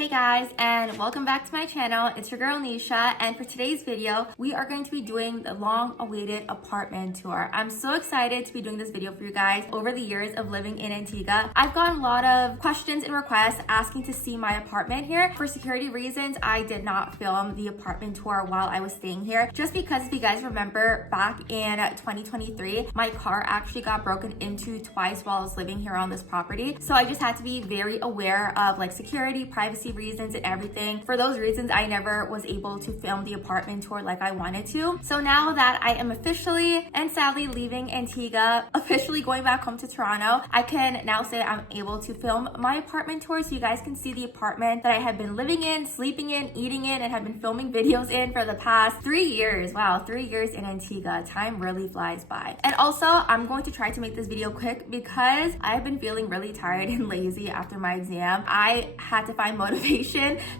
Hey guys, and welcome back to my channel. It's your girl Nisha, and for today's video we are going to be doing the long-awaited apartment tour. I'm so excited to be doing this video for you guys. Over the years of living in Antigua, I've gotten a lot of questions and requests asking to see my apartment here. For security reasons, I did not film the apartment tour while I was staying here, just because if you guys remember, back in 2023 my car actually got broken into twice while I was living here on this property. So I just had to be very aware of like security, privacy reasons, and everything. For those reasons, I never was able to film the apartment tour like I wanted to. So now that I am officially and sadly leaving Antigua, officially going back home to Toronto, I can now say I'm able to film my apartment tour so you guys can see the apartment that I have been living in, sleeping in, eating in, and have been filming videos in for the past 3 years. Wow, 3 years in Antigua. Time really flies by. And also, I'm going to try to make this video quick because I've been feeling really tired and lazy after my exam. I had to find motivation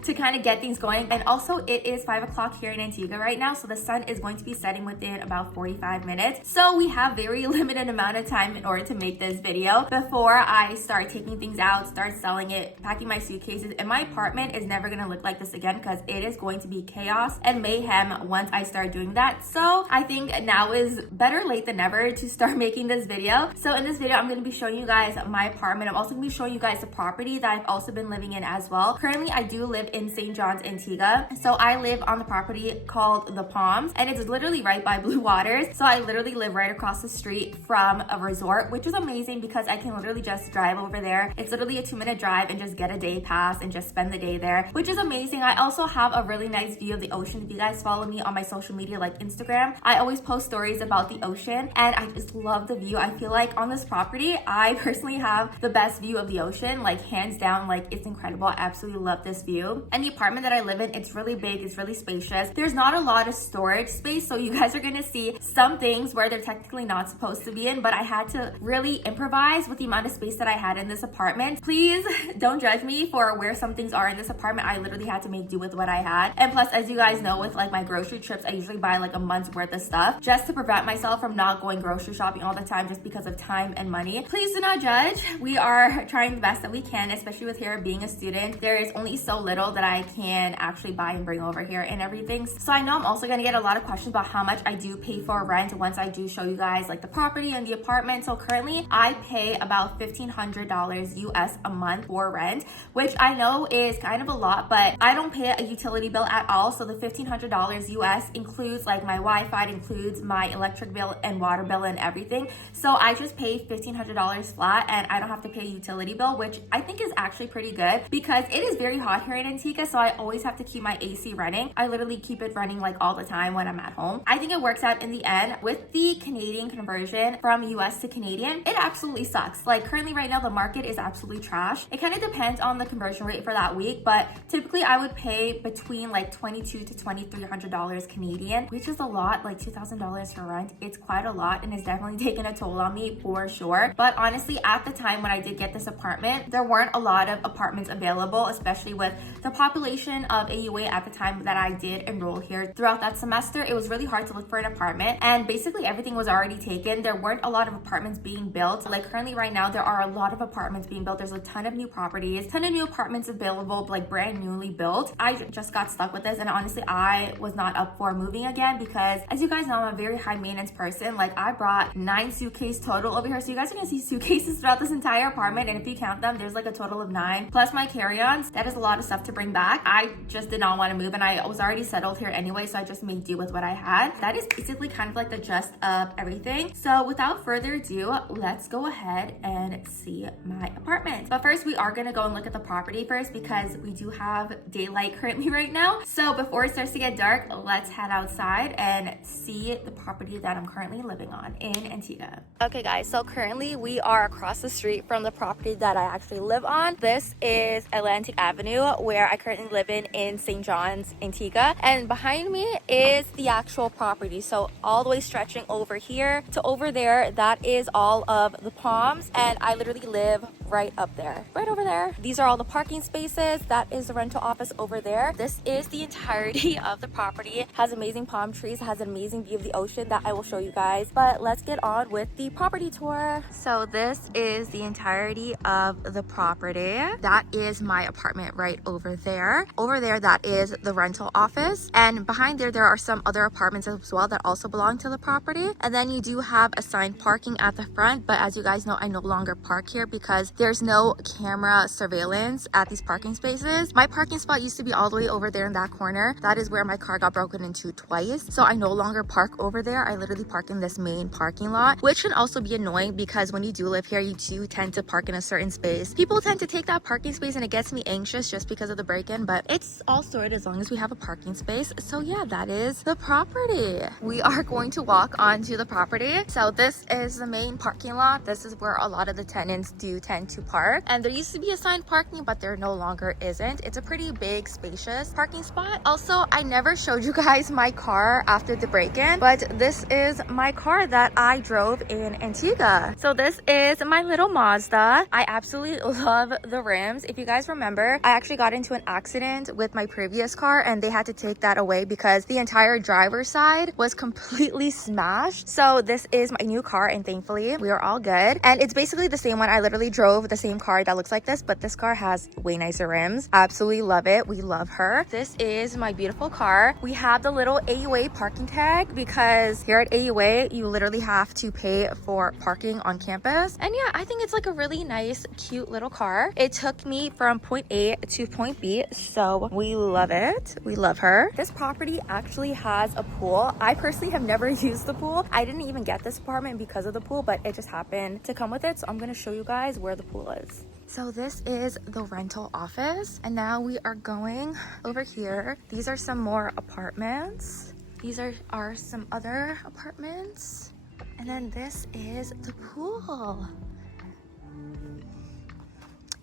to kind of get things going, and also it is 5 o'clock here in Antigua right now, so the sun is going to be setting within about 45 minutes, so we have very limited amount of time in order to make this video before I start taking things out, start selling it, packing my suitcases. And my apartment is never going to look like this again because it is going to be chaos and mayhem once I start doing that. So I think now is better late than never to start making this video. So in this video, I'm going to be showing you guys my apartment. I'm also going to be showing you guys the property that I've also been living in as well. Currently, I do live in St. John's, Antigua. So I live on the property called The Palms, and it's literally right by Blue Waters. So I literally live right across the street from a resort, which is amazing because I can literally just drive over there. It's literally a 2-minute drive and just get a day pass and just spend the day there, which is amazing. I also have a really nice view of the ocean. If you guys follow me on my social media like Instagram, I always post stories about the ocean, and I just love the view. I feel like on this property, I personally have the best view of the ocean, like hands down. Like, it's incredible. I absolutely love this view. And the apartment that I live in, it's really big, it's really spacious. There's not a lot of storage space, so you guys are gonna see some things where they're technically not supposed to be in, but I had to really improvise with the amount of space that I had in this apartment. Please don't judge me for where some things are in this apartment. I literally had to make do with what I had. And plus, as you guys know, with like my grocery trips, I usually buy like a month's worth of stuff just to prevent myself from not going grocery shopping all the time just because of time and money. Please do not judge. We are trying the best that we can, especially with here being a student. There is only so little that I can actually buy and bring over here and everything. So I know I'm also gonna get a lot of questions about how much I do pay for rent once I do show you guys like the property and the apartment. So currently I pay about $1,500 US a month for rent, which I know is kind of a lot, but I don't pay a utility bill at all. So the $1,500 US includes like my Wi-Fi, it includes my electric bill and water bill and everything. So I just pay $1,500 flat and I don't have to pay a utility bill, which I think is actually pretty good because it is very hot here in Antigua, so I always have to keep my AC running. I literally keep it running like all the time when I'm at home. I think it works out in the end. With the Canadian conversion from US to Canadian, it absolutely sucks. Like currently right now, the market is absolutely trash. It kind of depends on the conversion rate for that week, but typically I would pay between like $2,200 to $2,300 Canadian, which is a lot, like $2,000 for rent. It's quite a lot and it's definitely taken a toll on me for sure. But honestly, at the time when I did get this apartment, there weren't a lot of apartments available, especially with the population of AUA at the time that I did enroll here. Throughout that semester, it was really hard to look for an apartment, and basically everything was already taken. There weren't a lot of apartments being built. Like currently right now, there are a lot of apartments being built. There's a ton of new properties, ton of new apartments available, like brand newly built. I just got stuck with this, and honestly, I was not up for moving again because, as you guys know, I'm a very high maintenance person. Like I brought 9 suitcases total over here, so you guys are gonna see suitcases throughout this entire apartment, and if you count them, there's like a total of 9 plus my carry-ons. That is a lot of stuff to bring back. I just did not want to move, and I was already settled here anyway, so I just made do with what I had. That is basically kind of like the gist of everything. So without further ado, let's go ahead and see my apartment. But first, we are gonna go and look at the property first because we do have daylight currently right now. So before it starts to get dark, let's head outside and see the property that I'm currently living on in Antigua. Okay guys, so currently we are across the street from the property that I actually live on. This is Atlantic Avenue, where I currently live in St. John's, Antigua, and behind me is the actual property. So all the way stretching over here to over there, that is all of the Palms, and I literally live right up there, right over there. These are all the parking spaces. That is the rental office over there. This is the entirety of the property. Has amazing palm trees, has an amazing view of the ocean that I will show you guys. But let's get on with the property tour. So this is the entirety of the property. That is my apartment apartment right over there. Over there, that is the rental office. And behind there are some other apartments as well that also belong to the property. And then you do have assigned parking at the front. But as you guys know, I no longer park here because there's no camera surveillance at these parking spaces. My parking spot used to be all the way over there in that corner. That is where my car got broken into twice. So I no longer park over there. I literally park in this main parking lot, which can also be annoying because when you do live here, you do tend to park in a certain space. People tend to take that parking space and it gets me anxious just because of the break-in, but it's all sorted as long as we have a parking space. So yeah, that is the property. We are going to walk onto the property. So this is the main parking lot. This is where a lot of the tenants do tend to park. And there used to be assigned parking, but there no longer isn't. It's a pretty big, spacious parking spot. Also, I never showed you guys my car after the break-in, but this is my car that I drove in Antigua. So this is my little Mazda. I absolutely love the rims. If you guys remember, I actually got into an accident with my previous car and they had to take that away because the entire driver's side was completely smashed. So this is my new car and thankfully we are all good. And it's basically the same one. I literally drove the same car that looks like this, but this car has way nicer rims. Absolutely love it. We love her. This is my beautiful car. We have the little AUA parking tag because here at AUA, you literally have to pay for parking on campus. And yeah, I think it's like a really nice, cute little car. It took me from point A to point B, so we love it. We love her. This property actually has a pool. I personally have never used the pool. I didn't even get this apartment because of the pool, but it just happened to come with it. So I'm gonna show you guys where the pool is. So this is the rental office. And now we are going over here. These are some more apartments. These are some other apartments. And then this is the pool.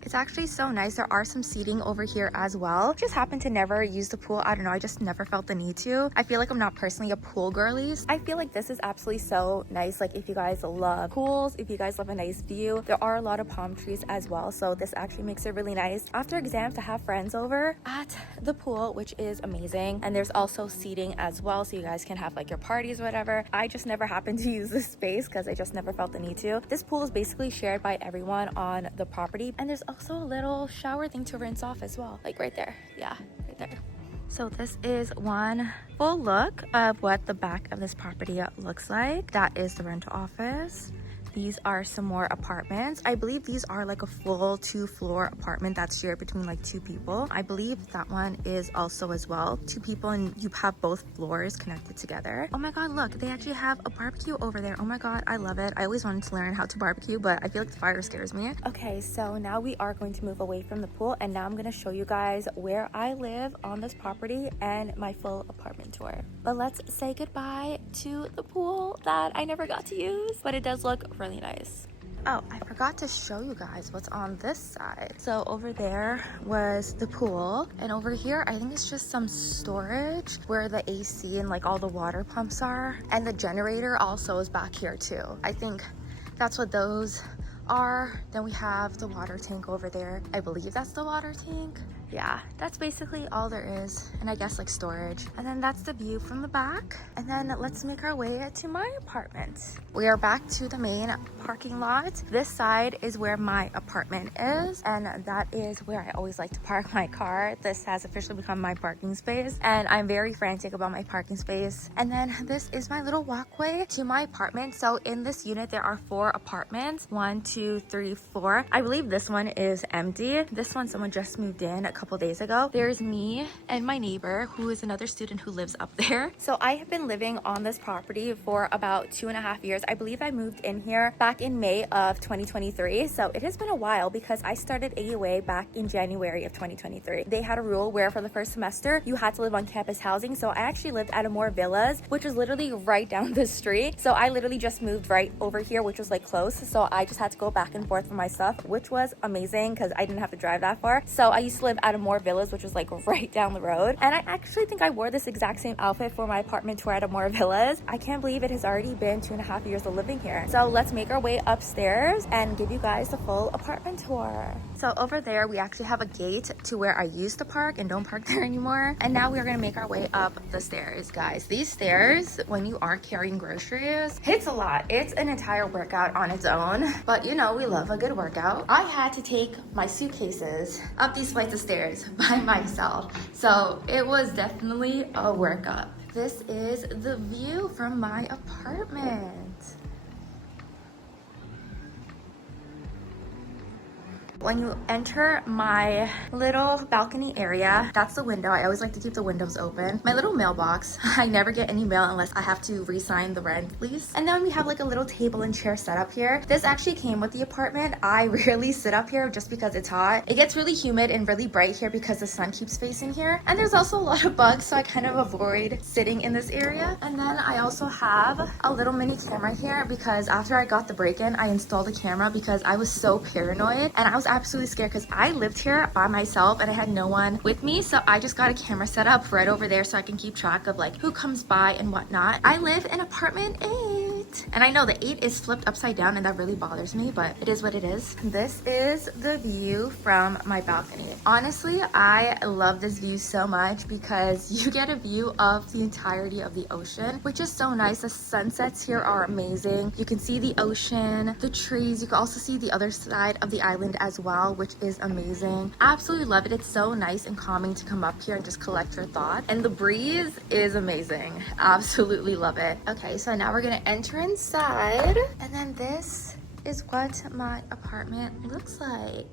It's actually so nice. There are some seating over here as well. Just happened to never use the pool. I don't know. I just never felt the need to. I feel like I'm not personally a pool girly. I feel like this is absolutely so nice. Like if you guys love pools, if you guys love a nice view, there are a lot of palm trees as well. So this actually makes it really nice after exams to have friends over at the pool, which is amazing. And there's also seating as well. So you guys can have like your parties or whatever. I just never happened to use this space because I just never felt the need to. This pool is basically shared by everyone on the property. And there's also a little shower thing to rinse off as well, like right there. Yeah, right there. So this is one full look of what the back of this property looks like. That is the rental office. These are some more apartments. I believe these are like a full 2-floor apartment that's shared between like 2 people. I believe that one is also as well 2 people and you have both floors connected together. Oh my god, look, they actually have a barbecue over there. Oh my god, I love it. I always wanted to learn how to barbecue, but I feel like the fire scares me. Okay, so now we are going to move away from the pool and now I'm going to show you guys where I live on this property and my full apartment tour. But let's say goodbye to the pool that I never got to use, but it does look really nice. Oh, I forgot to show you guys what's on this side. So over there was the pool and over here I think it's just some storage where the AC and like all the water pumps are, and the generator also is back here too. I think that's what those are. Then we have the water tank over there. I believe that's the water tank. Yeah, that's basically all there is, and I guess like storage. And then that's the view from the back. And then let's make our way to my apartment. We are back to the main parking lot. This side is where my apartment is, and that is where I always like to park my car. This has officially become my parking space, and I'm very frantic about my parking space. And then this is my little walkway to my apartment. So in this unit there are 4 apartments. 1, 2, 3, 4. I believe this one is empty. This one someone just moved in a couple days ago. There's me and my neighbor who is another student who lives up there. So I have been living on this property for about 2.5 years. I believe I moved in here back in May of 2023. So it has been a while because I started AUA back in January of 2023. They had a rule where for the first semester you had to live on campus housing. So I actually lived at Amor Villas, which was literally right down the street. So I literally just moved right over here, which was like close. So I just had to go back and forth for my stuff, which was amazing because I didn't have to drive that far. So I used to live at Amor Villas, which was like right down the road. And I actually think I wore this exact same outfit for my apartment tour at Amor Villas. I can't believe it has already been 2.5 years of living here. So let's make our way upstairs and give you guys the full apartment tour. So over there, we actually have a gate to where I used to park and don't park there anymore. And now we are gonna make our way up the stairs, guys. These stairs, when you are carrying groceries, it's a lot. It's an entire workout on its own, but you know, we love a good workout. I had to take my suitcases up these flights of stairs stairs by myself. So it was definitely a workup. This is the view from my apartment. When you enter my little balcony area, that's the window. I always like to keep the windows open. My little mailbox, I never get any mail unless I have to re-sign the rent lease. And then we have like a little table and chair set up here. This actually came with the apartment. I rarely sit up here just because it's hot. It gets really humid and really bright here because the sun keeps facing here. And there's also a lot of bugs, so I kind of avoid sitting in this area. And then I also have a little mini camera here because after I got the break-in, I installed a camera because I was so paranoid and I was absolutely scared because I lived here by myself and I had no one with me. So I just got a camera set up right over there so I can keep track of like who comes by and whatnot. I live in apartment 8 and I know the 8 is flipped upside down and that really bothers me, but it is what it is. This is the view from my balcony. Honestly, I love this view so much because you get a view of the entirety of the ocean, which is so nice. The sunsets here are amazing. You can see the ocean, the trees. You can also see the other side of the island as well, which is amazing. Absolutely love it. It's so nice and calming to come up here and just collect your thoughts. And the breeze is amazing. Absolutely love it. Okay, so now we're gonna enter inside. And then this is what my apartment looks like.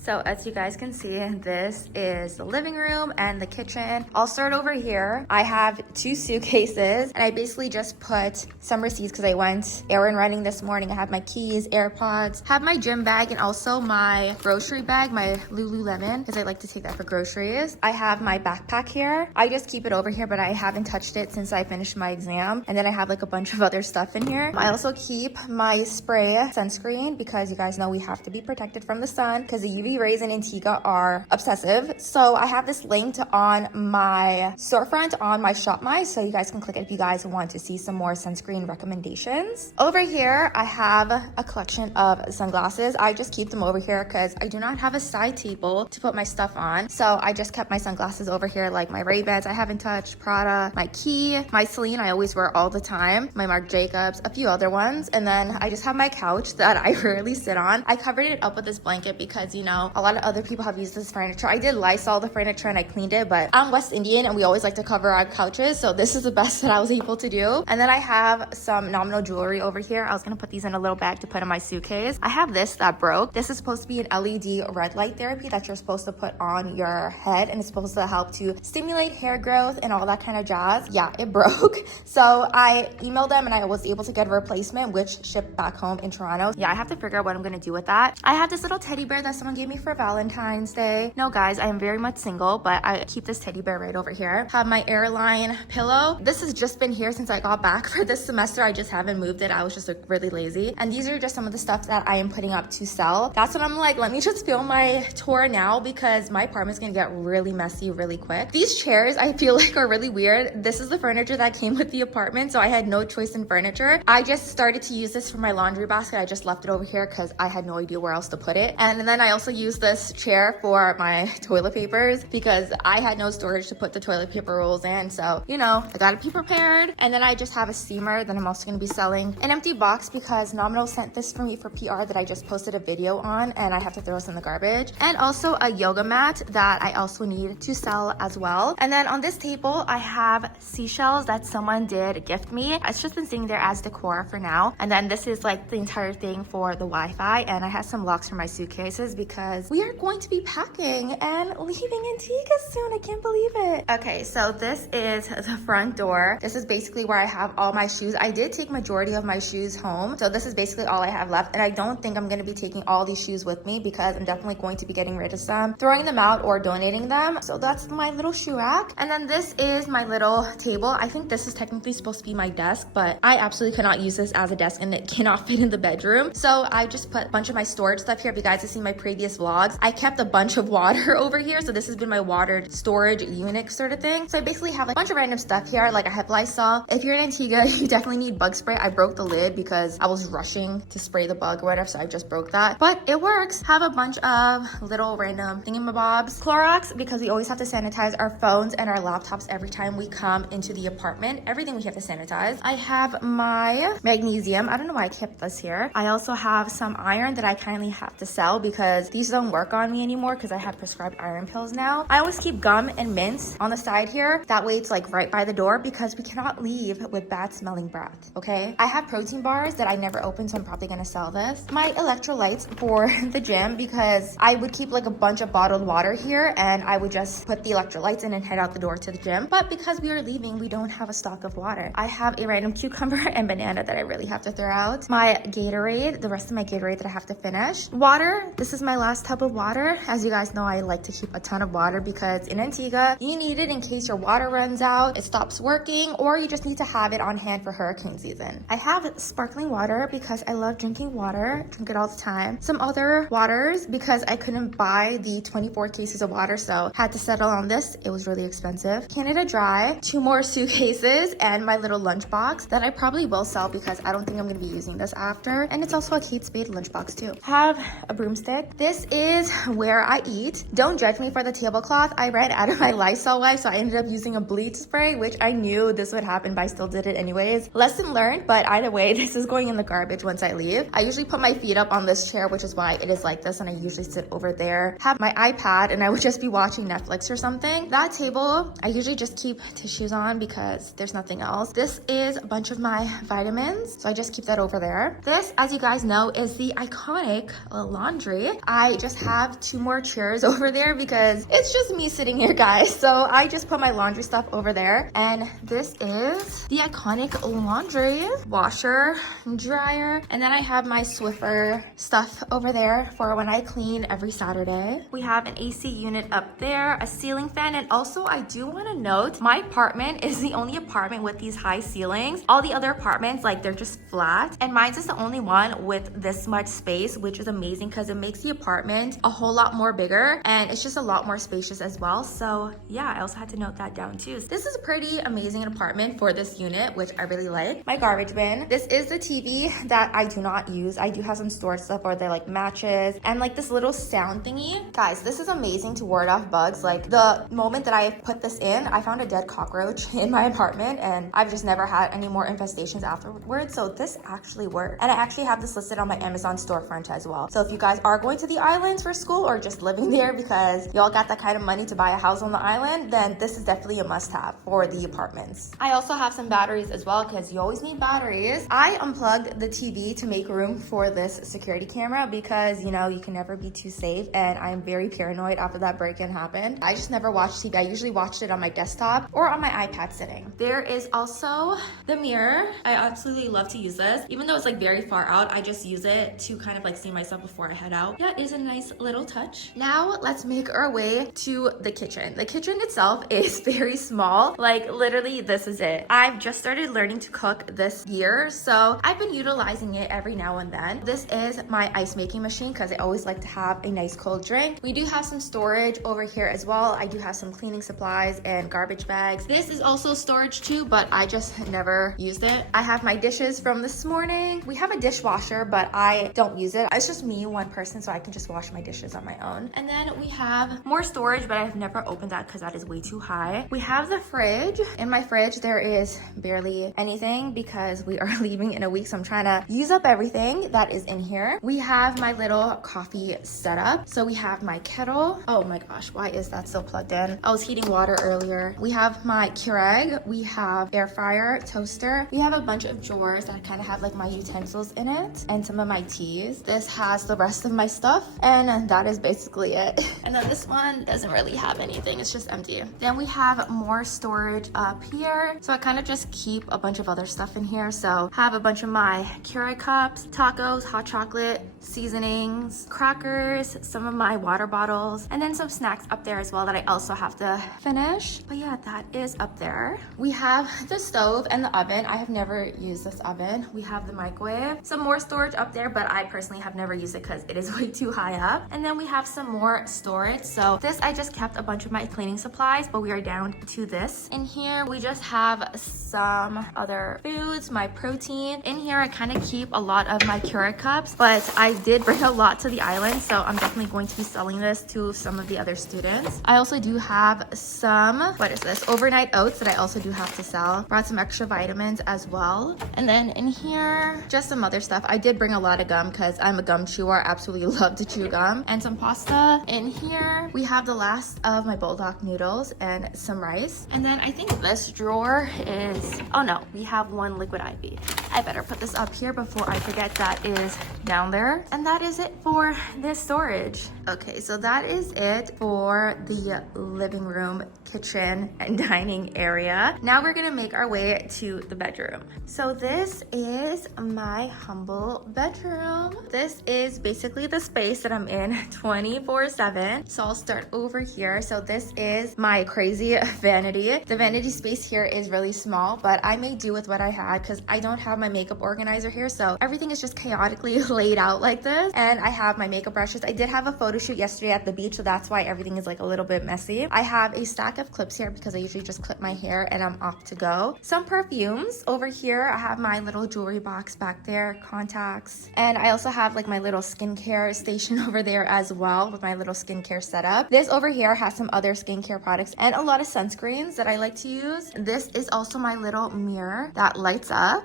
So as you guys can see, this is the living room and the kitchen. I'll start over here. I have 2 suitcases and I basically just put some receipts because I went errand running this morning. I have my keys, AirPods, have my gym bag and also my grocery bag, my Lululemon, because I like to take that for groceries. I have my backpack here. I just keep it over here, but I haven't touched it since I finished my exam. And then I have like a bunch of other stuff in here. I also keep my spray sunscreen because you guys know we have to be protected from the sun because the UV rays in Antigua are obsessive. So I have this linked on my storefront on my Shop My, so you guys can click it if you guys want to see some more sunscreen recommendations. Over here, I have a collection of sunglasses. I just keep them over here because I do not have a side table to put my stuff on. So I just kept my sunglasses over here, like my Ray-Bans I haven't touched, Prada, my Key, my Celine I always wear all the time, my Marc Jacobs, a few other ones. And then I just have my couch that I rarely sit on. I covered it up with this blanket because, you know, a lot of other people have used this furniture. I did Lysol the furniture and I cleaned it, but I'm West Indian and we always like to cover our couches, so this is the best that I was able to do. And then I have some nominal jewelry over here. I was gonna put these in a little bag to put in my suitcase. I have this that broke. This is supposed to be an LED red light therapy that you're supposed to put on your head and it's supposed to help to stimulate hair growth and all that kind of jazz. Yeah, it broke. So I emailed them and I was able to get a replacement, which shipped back home in Toronto. Yeah, I have to figure out what I'm gonna do with that. I have this little teddy bear that someone gave me for Valentine's Day. No guys, I am very much single, but I keep this teddy bear right over here. Have my airline pillow. This has just been here since I got back for this semester. I just haven't moved it. I was just like really lazy. And these are just some of the stuff that I am putting up to sell. That's when I'm like, let me just film my tour now because my apartment's gonna get really messy really quick. These chairs I feel like are really weird. This is the furniture that came with the apartment, so I had no choice in furniture. I just started to use this for my laundry basket. I just left it over here because I had no idea where else to put it. And then I also used this chair for my toilet papers because I had no storage to put the toilet paper rolls in. So, you know, I gotta be prepared. And then I just have a steamer that I'm also gonna be selling. An empty box because Nominal sent this for me for PR that I just posted a video on and I have to throw this in the garbage. And also a yoga mat that I also need to sell as well. And then on this table, I have seashells that someone did gift me. It's just been sitting there as decor for now. And then this is like the entire thing for the Wi-Fi. And I have some locks for my suitcases because we are going to be packing and leaving Antigua soon. I can't believe it. Okay, so this is the front door. This is basically where I have all my shoes. I did take majority of my shoes home. So this is basically all I have left. And I don't think I'm going to be taking all these shoes with me because I'm definitely going to be getting rid of some, throwing them out or donating them. So that's my little shoe rack. And then this is my little table. I think this is technically supposed to be my desk, but I absolutely cannot use this as a desk and it cannot fit in the bedroom. So I just put a bunch of my storage stuff here. If you guys have seen my previous vlogs, I kept a bunch of water over here. So this has been my water storage unit sort of thing. So I basically have a bunch of random stuff here. Like I have Lysol. If you're in Antigua, you definitely need bug spray. I broke the lid because I was rushing to spray the bug or whatever. So I just broke that, but it works. Have a bunch of little random thingamabobs. Clorox because we always have to sanitize our phones and our laptops every time we come into the apartment. Everything we have to sanitize. I have my magnesium. I don't know why I kept this here. I also have some iron that I kindly have to sell because these these don't work on me anymore because I have prescribed iron pills now. I always keep gum and mints on the side here. That way it's like right by the door because we cannot leave with bad smelling breath, okay? I have protein bars that I never opened, so I'm probably gonna sell this. My electrolytes for the gym because I would keep like a bunch of bottled water here and I would just put the electrolytes in and head out the door to the gym. But because we are leaving, we don't have a stock of water. I have a random cucumber and banana that I really have to throw out. My Gatorade, the rest of my Gatorade that I have to finish. Water, this is my last tub of water. As you guys know, I like to keep a ton of water because in Antigua, you need it in case your water runs out, it stops working, or you just need to have it on hand for hurricane season. I have sparkling water because I love drinking water, drink it all the time. Some other waters because I couldn't buy the 24 cases of water, so had to settle on this. It was really expensive. Canada Dry, 2 more suitcases, and my little lunchbox that I probably will sell because I don't think I'm gonna be using this after. And it's also a Kate Spade lunchbox too. Have a broomstick. This is where I eat. Don't judge me for the tablecloth. I ran out of my Lysol wipes, so I ended up using a bleach spray, which I knew this would happen, but I still did it anyways. Lesson learned, but either way, this is going in the garbage once I leave. I usually put my feet up on this chair, which is why it is like this, and I usually sit over there, have my iPad, and I would just be watching Netflix or something. That table, I usually just keep tissues on because there's nothing else. This is a bunch of my vitamins, so I just keep that over there. This, as you guys know, is the iconic laundry. I just have 2 more chairs over there because it's just me sitting here, guys. So I just put my laundry stuff over there. And this is the iconic laundry washer, dryer. And then I have my Swiffer stuff over there for when I clean every Saturday. We have an AC unit up there, a ceiling fan. And also I do want to note, my apartment is the only apartment with these high ceilings. All the other apartments, like they're just flat. And mine's is the only one with this much space, which is amazing because it makes the apartment a whole lot more bigger and it's just a lot more spacious as well. So yeah, I also had to note that down too. This is a pretty amazing apartment for this unit, which I really like. My garbage bin. This is the TV that I do not use. I do have some storage stuff or they're like matches and like this little sound thingy. Guys, this is amazing to ward off bugs. Like the moment that I put this in, I found a dead cockroach in my apartment and I've just never had any more infestations afterwards. So this actually worked. And I actually have this listed on my Amazon storefront as well. So if you guys are going to the islands for school or just living there because y'all got that kind of money to buy a house on the island, then this is definitely a must-have for the apartments. I also have some batteries as well because you always need batteries. I unplugged the TV to make room for this security camera because, you know, you can never be too safe and I'm very paranoid after that break-in happened. I just never watched TV. I usually watched it on my desktop or on my iPad sitting. There is also the mirror. I absolutely love to use this. Even though it's like very far out, I just use it to kind of like see myself before I head out. Yeah, it is a nice little touch. Now let's make our way to the kitchen. The kitchen itself is very small. Like literally this is it. I've just started learning to cook this year, so I've been utilizing it every now and then. This is my ice making machine because I always like to have a nice cold drink. We do have some storage over here as well. I do have some cleaning supplies and garbage bags. This is also storage too, but I just never used it. I have my dishes from this morning. We have a dishwasher, but I don't use it. It's just me, one person, so I can just wash my dishes on my own. And then we have more storage, but I've never opened that because that is way too high. We have the fridge. In my fridge, there is barely anything because we are leaving in a week, so I'm trying to use up everything that is in here. We have my little coffee setup. So we have my kettle. Oh my gosh, why is that still plugged in? I was heating water earlier. We have my Keurig. We have air fryer, toaster. We have a bunch of drawers that kind of have like my utensils in it and some of my teas. This has the rest of my stuff and that is basically it. And then this one doesn't really have anything. It's just empty. Then we have more storage up here. So I kind of just keep a bunch of other stuff in here. So have a bunch of my Keurig cups, tacos, hot chocolate, seasonings, crackers, some of my water bottles, and then some snacks up there as well that I also have to finish. But yeah, that is up there. We have the stove and the oven. I have never used this oven. We have the microwave, some more storage up there, but I personally have never used it because it is way too high up. And then we have some more storage. So this, I just kept a bunch of my cleaning supplies, but we are down to this. In here, we just have some other foods, my protein. In here, I kind of keep a lot of my Keurig cups, but I did bring a lot to the island, so I'm definitely going to be selling this to some of the other students. I also do have some, what is this? Overnight oats that I also do have to sell. Brought some extra vitamins as well. And then in here, just some other stuff. I did bring a lot of gum because I'm a gum chewer. I absolutely love to chew chew gum, and some pasta. In here, we have the last of my bulldog noodles and some rice. And then I think this drawer is, oh no, we have one liquid IV. I better put this up here before I forget that is down there. And that is it for this storage. Okay, so that is it for the living room, kitchen, and dining area. Now we're gonna make our way to the bedroom. So this is my humble bedroom. This is basically the space that I'm in 24/7. So I'll start over here. So this is my crazy vanity. The vanity space here is really small, but I may do with what I had because I don't have my makeup organizer here. So everything is just chaotically laid out like this. And I have my makeup brushes. I did have a photo shoot yesterday at the beach, so that's why everything is like a little bit messy. I have a stack of clips here because I usually just clip my hair and I'm off to go. Some perfumes over here. I have my little jewelry box back there, contacts. And I also have like my little skincare station over there as well with my little skincare setup. This over here has some other skincare products and a lot of sunscreens that I like to use. This is also my little mirror that lights up.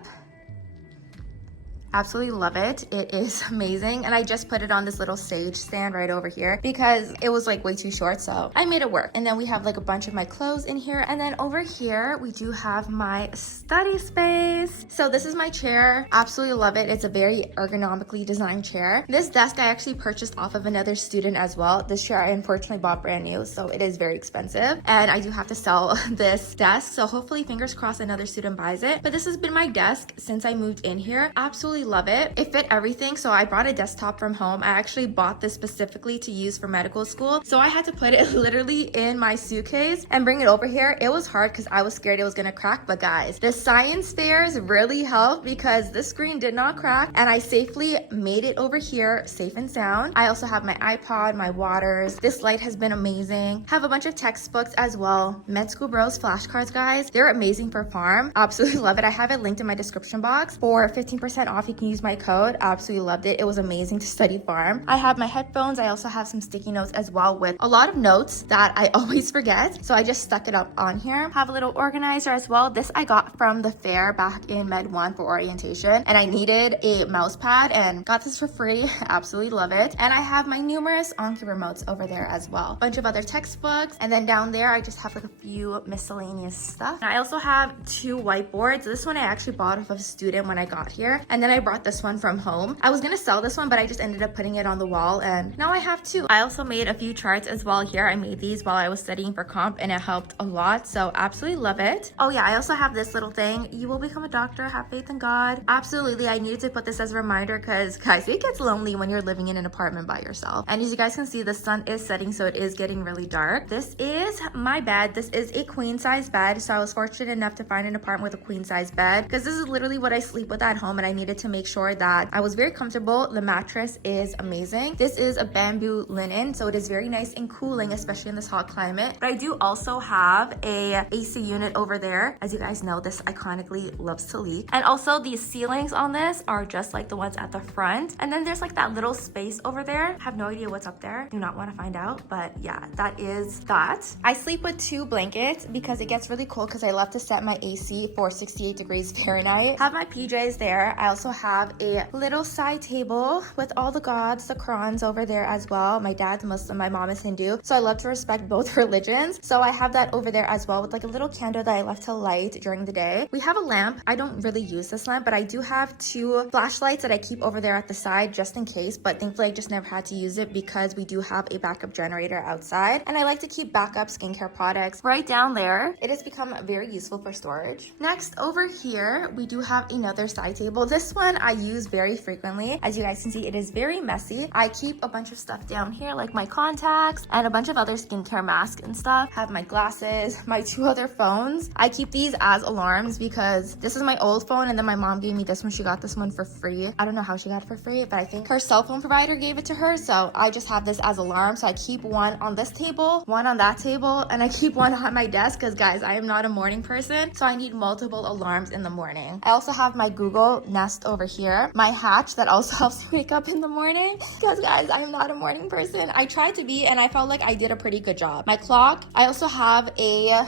Absolutely love it. It is amazing. And I just put it on this little sage stand right over here because it was like way too short, so I made it work. And then we have like a bunch of my clothes in here. And then over here, we do have my study space. So this is my chair. Absolutely love it. It's a very ergonomically designed chair. This desk I actually purchased off of another student as well. This chair I unfortunately bought brand new, so it is very expensive. And I do have to sell this desk. So hopefully, fingers crossed, another student buys it. But this has been my desk since I moved in here. Absolutely love it. It fit everything. So I brought a desktop from home. I actually bought this specifically to use for medical school. So I had to put it literally in my suitcase and bring it over here. It was hard because I was scared it was gonna crack. But guys, the science fairs really helped because this screen did not crack and I safely made it over here safe and sound. I also have my iPod, my waters. This light has been amazing. Have a bunch of textbooks as well. Med School Bros flashcards, guys. They're amazing for farm. Absolutely love it. I have it linked in my description box. For 15% off, you can use my code. Absolutely loved it. It was amazing to study farm. I have my headphones. I also have some sticky notes as well with a lot of notes that I always forget. So I just stuck it up on here. Have a little organizer as well. This I got from the fair back in Med 1 for orientation. And I needed a mouse pad and got this for free. Absolutely love it. And I have my numerous ANKI remotes over there as well. Bunch of other textbooks. And then down there, I just have like a few miscellaneous stuff. And I also have 2 whiteboards. This one I actually bought off of a student when I got here. And then I brought this one from home. I was gonna sell this one, but I just ended up putting it on the wall and now I have 2. I also made a few charts as well here. I made these while I was studying for comp and it helped a lot. So absolutely love it. Oh yeah, I also have this little thing. You will become a doctor, have faith in God. Absolutely, I needed to put this as a reminder because guys, it gets lonely when you're living in an apartment by yourself. And as you guys can see, the sun is setting, so it is getting really dark. This is my bed. This is a queen size bed. So I was fortunate enough to find an apartment with a queen size bed because this is literally what I sleep with at home and I needed to make sure that I was very comfortable. The mattress is amazing. This is a bamboo linen, so it is very nice and cooling, especially in this hot climate. But I do also have a AC unit over there. As you guys know, this iconically loves to leak. And also the ceilings on this are just like the ones at the front. And then there's like that little space over there. I have no idea what's up there. Do not want to find out, but yeah, that is that. I sleep with 2 blankets because it gets really cold because I love to set my AC for 68 degrees Fahrenheit. Have my PJs there. I also have a little side table with all the gods, the Qurans over there as well. My dad's Muslim, my mom is Hindu, so I love to respect both religions. So I have that over there as well with like a little candle that I love to light during the day. We have a lamp. I don't really use this lamp, but I do have 2 flashlights that I keep over there at the side just in case, but thankfully I just never had to use it because we do have a backup generator outside and I like to keep backup skincare products right down there. It has become very useful for storage. Next, over here, we do have another side table. This one I use very frequently. As you guys can see, it is very messy. I keep a bunch of stuff down here like my contacts and a bunch of other skincare masks and stuff. Have my glasses, my 2 other phones. I keep these as alarms because this is my old phone and then my mom gave me this one. She got this one for free. I don't know how she got it for free, but I think her cell phone provider gave it to her. So I just have this as alarm. So I keep one on this table, one on that table, and I keep one on my desk because guys, I am not a morning person. So I need multiple alarms in the morning. I also have my Google Nest over here. My Hatch that also helps me wake up in the morning because guys, I am not a morning person. I tried to be and I felt like I did a pretty good job. My clock. I also have a,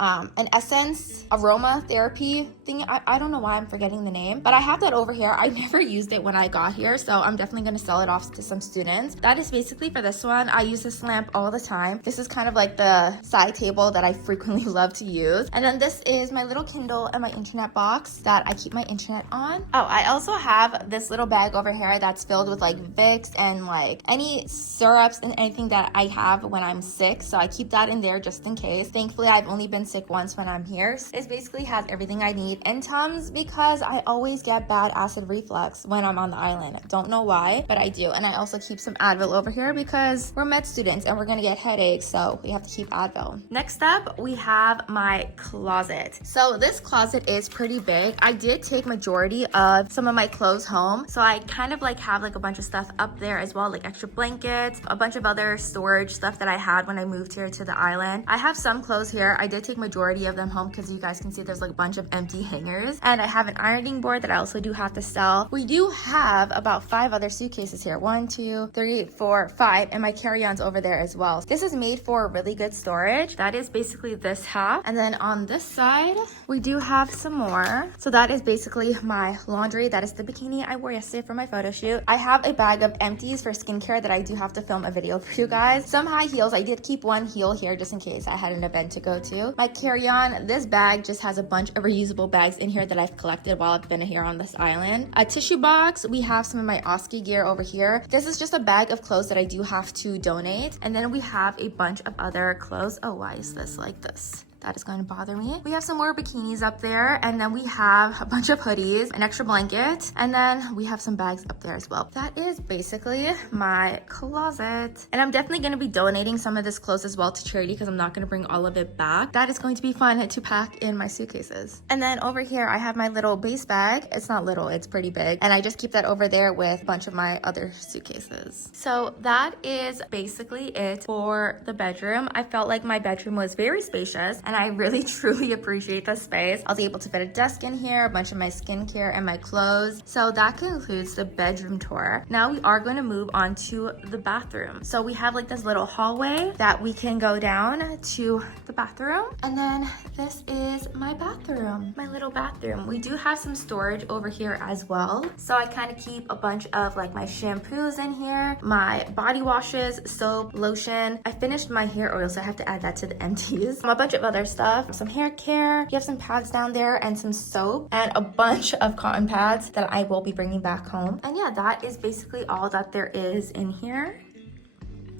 an Essence aroma therapy thing. I don't know why I'm forgetting the name, but I have that over here. I never used it when I got here, so I'm definitely going to sell it off to some students. That is basically for this one. I use this lamp all the time. This is kind of like the side table that I frequently love to use. And then this is my little Kindle and my internet box that I keep my internet on. Oh, I also have this little bag over here that's filled with like Vicks and like any syrups and anything that I have when I'm sick. So I keep that in there just in case. Thankfully, I've only been sick once when I'm here. This basically has everything I need and Tums because I always get bad acid reflux when I'm on the island. Don't know why, but I do. And I also keep some Advil over here because we're med students and we're gonna get headaches, so we have to keep Advil. Next up, we have my closet. So this closet is pretty big. I did take majority of some of my clothes home, so I kind of like have like a bunch of stuff up there as well, like extra blankets, a bunch of other storage stuff that I had when I moved here to the island. I have some clothes here. I did take majority of them home because you guys can see there's like a bunch of empty hangers, and I have an ironing board that I also do have to sell. We do have about 5 other suitcases here. 1, 2, 3, 4, 5, and my carry-ons over there as well. This is made for really good storage. That is basically this half, and then on this side we do have some more. So that is basically my laundry. That is the bikini I wore yesterday for my photo shoot. I have a bag of empties for skincare that I do have to film a video for you guys. Some high heels. I did keep one heel here just in case I had an event to go to. My carry-on, this bag just has a bunch of reusable bags in here that I've collected while I've been here on this island. A tissue box. We have some of my ANKI gear over here. This is just a bag of clothes that I do have to donate. And then we have a bunch of other clothes. Oh, why is this like this? That is going to bother me. We have some more bikinis up there, and then we have a bunch of hoodies, an extra blanket, and then we have some bags up there as well. That is basically my closet. And I'm definitely going to be donating some of this clothes as well to charity because I'm not going to bring all of it back. That is going to be fun to pack in my suitcases. And then over here, I have my little base bag. It's not little, it's pretty big. And I just keep that over there with a bunch of my other suitcases. So that is basically it for the bedroom. I felt like my bedroom was very spacious, and I really truly appreciate the space. I was able to fit a desk in here, a bunch of my skincare and my clothes. So that concludes the bedroom tour. Now we are going to move on to the bathroom. So we have like this little hallway that we can go down to the bathroom. And then this is my bathroom, my little bathroom. We do have some storage over here as well. So I kind of keep a bunch of like my shampoos in here, my body washes, soap, lotion. I finished my hair oil, so I have to add that to the empties. A bunch of other stuff, some hair care. You have some pads down there and some soap and a bunch of cotton pads that I will be bringing back home. And yeah, that is basically all that there is in here.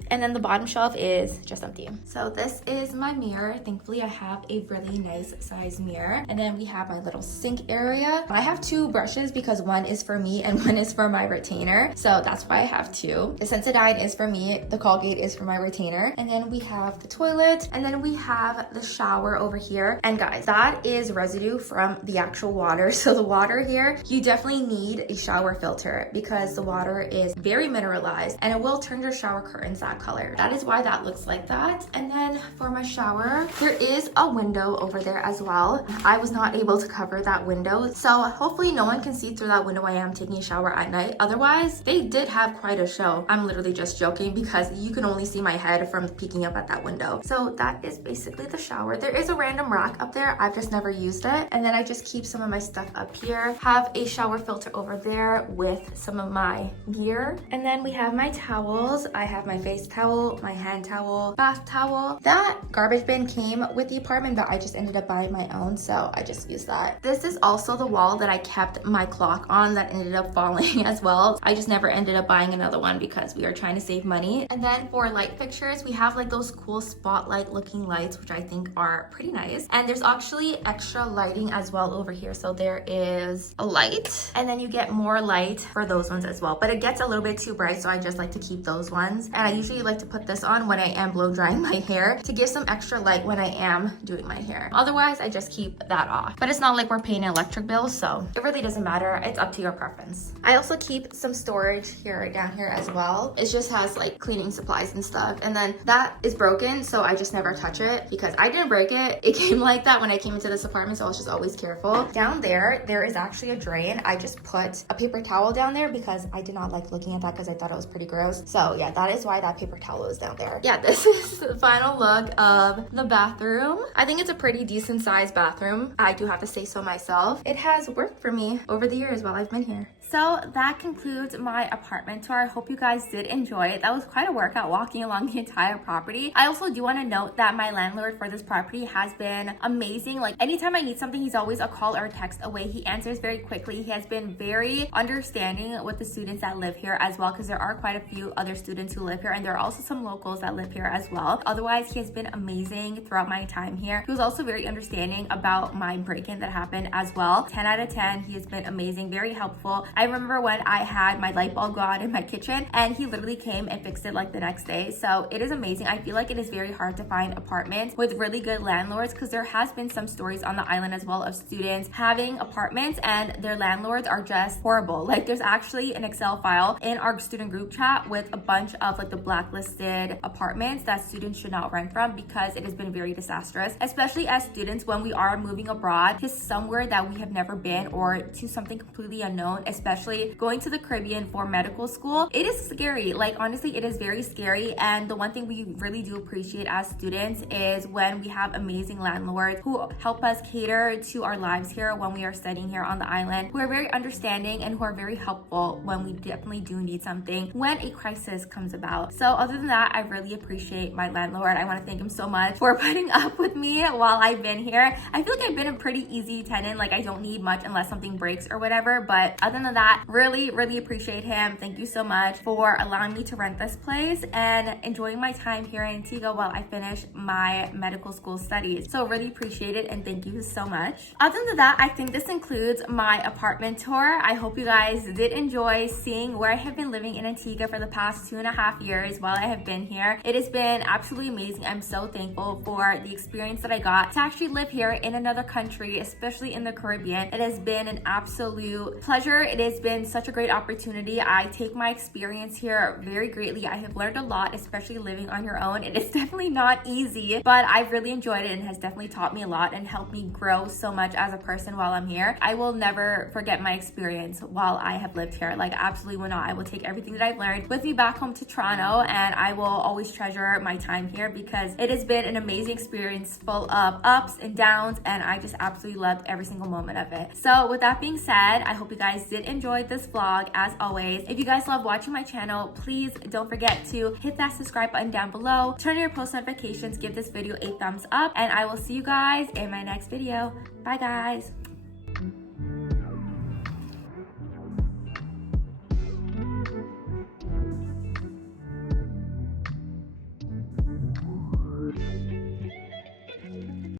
And then the bottom shelf is just empty. So this is my mirror. Thankfully, I have a really nice size mirror. And then we have my little sink area. I have 2 brushes because one is for me and one is for my retainer. So that's why I have 2. The Sensodyne is for me. The Colgate is for my retainer. And then we have the toilet. And then we have the shower over here. And guys, that is residue from the actual water. So the water here, you definitely need a shower filter because the water is very mineralized and it will turn your shower curtains that color. That is why that looks like that. And then for my shower, there is a window over there as well. I was not able to cover that window, so hopefully no one can see through that window. I am taking a shower at night. Otherwise, they did have quite a show. I'm literally just joking because you can only see my head from peeking up at that window. So that is basically the shower. There is a random rack up there. I've just never used it. And then I just keep some of my stuff up here. Have a shower filter over there with some of my gear. And then we have my towels. I have my face towel, my hand towel, bath towel. That garbage bin came with the apartment, but I just ended up buying my own, so I just used that. This is also the wall that I kept my clock on that ended up falling as well. I just never ended up buying another one because we are trying to save money. And then for light fixtures, we have like those cool spotlight looking lights, which I think are pretty nice. And there's actually extra lighting as well over here. So there is a light, and then you get more light for those ones as well. But it gets a little bit too bright, so I just like to keep those ones. And I usually like to put this on when I am blow drying my hair to give some extra light when I am doing my hair. Otherwise, I just keep that off. But it's not like we're paying an electric bill, so it really doesn't matter. It's up to your preference. I also keep some storage here down here as well. It just has like cleaning supplies and stuff. And then that is broken, so I just never touch it because I didn't break it. It came like that when I came into this apartment, so I was just always careful. Down there is actually a drain. I just put a paper towel down there because I did not like looking at that because I thought it was pretty gross. So yeah, that is why that paper towels down there. Yeah, this is the final look of the bathroom. I think it's a pretty decent sized bathroom. I do have to say so myself. It has worked for me over the years while I've been here. So that concludes my apartment tour. I hope you guys did enjoy it. That was quite a workout walking along the entire property. I also do want to note that my landlord for this property has been amazing. Like anytime I need something, he's always a call or a text away. He answers very quickly. He has been very understanding with the students that live here as well, because there are quite a few other students who live here, and there are also some locals that live here as well. Otherwise, he has been amazing throughout my time here. He was also very understanding about my break-in that happened as well. 10 out of 10. He has been amazing, very helpful. I remember when I had my light bulb go out in my kitchen, and he literally came and fixed it like the next day. So it is amazing. I feel like it is very hard to find apartments with really good landlords, because there has been some stories on the island as well of students having apartments and their landlords are just horrible. Like there's actually an Excel file in our student group chat with a bunch of like the blacklisted apartments that students should not rent from, because it has been very disastrous, especially as students when we are moving abroad to somewhere that we have never been or to something completely unknown, especially going to the Caribbean for medical school. It is scary. Like honestly, it is very scary. And the one thing we really do appreciate as students is when we have amazing landlords who help us cater to our lives here when we are studying here on the island, who are very understanding and who are very helpful when we definitely do need something when a crisis comes about. So other than that, I really appreciate my landlord. I want to thank him so much for putting up with me while I've been here. I feel like I've been a pretty easy tenant. Like I don't need much unless something breaks or whatever. But other than that, really appreciate him. Thank you so much for allowing me to rent this place and enjoying my time here in Antigua while I finish my medical school studies. So really appreciate it and thank you so much. Other than that, I think this includes my apartment tour. I hope you guys did enjoy seeing where I have been living in Antigua for the past 2.5 years while I have been here. It has been absolutely amazing. I'm so thankful for the experience that I got to actually live here in another country, especially in the Caribbean. It has been an absolute pleasure. It has been such a great opportunity. I take my experience here very greatly. I have learned a lot, especially living on your own. It is definitely not easy, but I've really enjoyed it and has definitely taught me a lot and helped me grow so much as a person while I'm here. I will never forget my experience while I have lived here. Like absolutely will not. I will take everything that I've learned with me back home to Toronto, and I will always treasure my time here because it has been an amazing experience full of ups and downs, and I just absolutely loved every single moment of it. So with that being said, I hope you guys did enjoy this vlog. As always, if you guys love watching my channel, please don't forget to hit that subscribe button down below, turn on your post notifications, give this video a thumbs up, and I will see you guys in my next video. Bye guys.